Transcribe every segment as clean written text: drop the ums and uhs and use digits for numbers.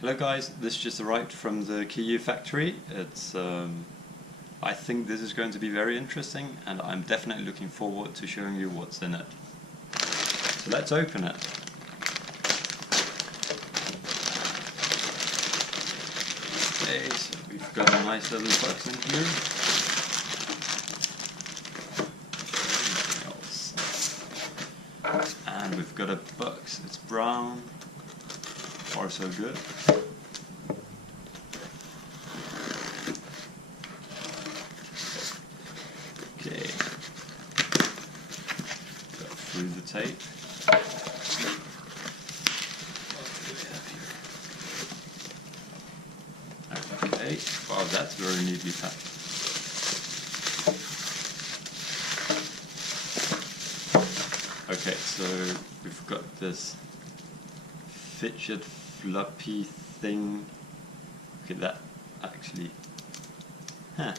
Hello guys, this just arrived from the Qiyi factory. I think this is going to be very interesting and I'm definitely looking forward to showing you what's in it. So let's open it. Okay, so we've got a nice little box in here. And we've got a box, it's brown. Far so good. Okay. Go through the tape. Okay. Wow, that's very neatly packed. Okay, so we've got this fidget floppy thing. Okay, that actually, Okay,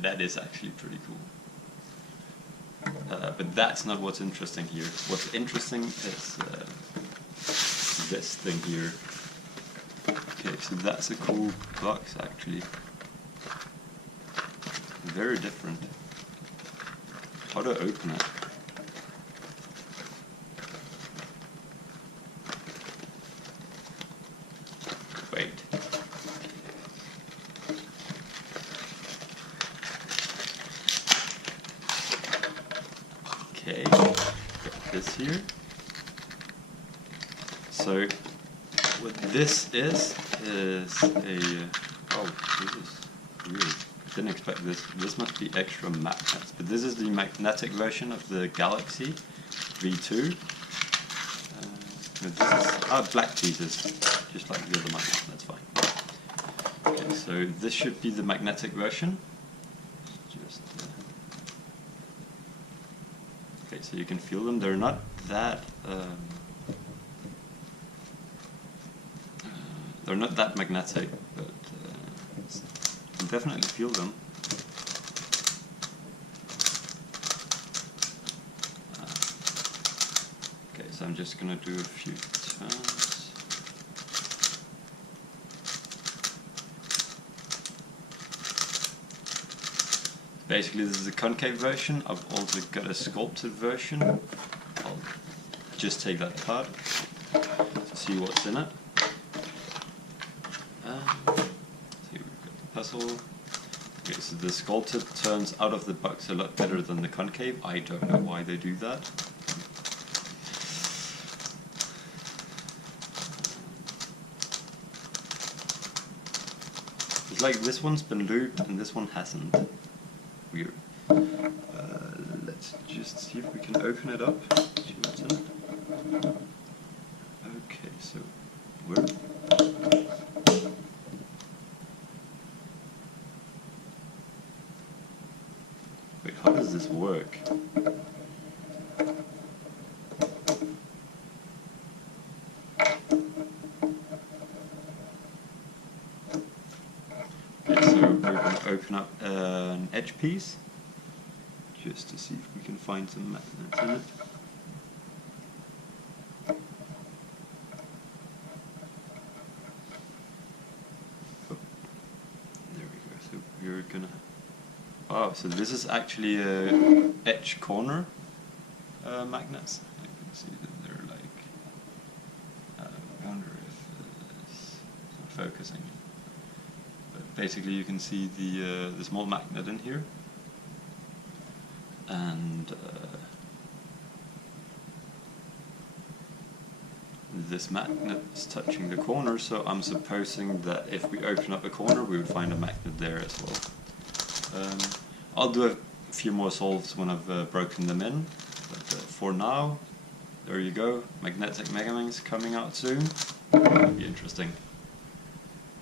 that is actually pretty cool. But that's not what's interesting here. What's interesting is this thing here. Okay, so that's a cool box actually. Very different. How to open it? Wait. Okay, got this here. So what this is a oh, this is weird. Didn't expect this. This must be extra magnets, but this is the magnetic version of the Galaxy V2. This is black pieces, just like the other magnet. That's fine. Okay, so this should be the magnetic version. Just okay, so you can feel them. They're not that. They're not that magnetic, but you can definitely feel them. Okay, so I'm just gonna do a few turns. Basically, this is the concave version. I've also got a sculpted version. I'll just take that apart to see what's in it. We've got the puzzle. Okay, so the sculpted turns out of the box a lot better than the concave. I don't know why they do that. It's like this one's been looped and this one hasn't. Weird. Let's just see if we can open it up. See what's in it. Okay, so where? Wait, how does this work? Okay, so we're going to open up an edge piece just to see if we can find some magnets in it. Oh, there we go. So we're gonna. Oh, so this is actually a edge corner magnets. You can see that they're like. I wonder if it's not focusing. But basically, you can see the small magnet in here, and this magnet is touching the corner. So I'm supposing that if we open up a corner, we would find a magnet there as well. I'll do a few more solves when I've broken them in, but for now, there you go, Magnetic Megaminx coming out soon. It'll be interesting.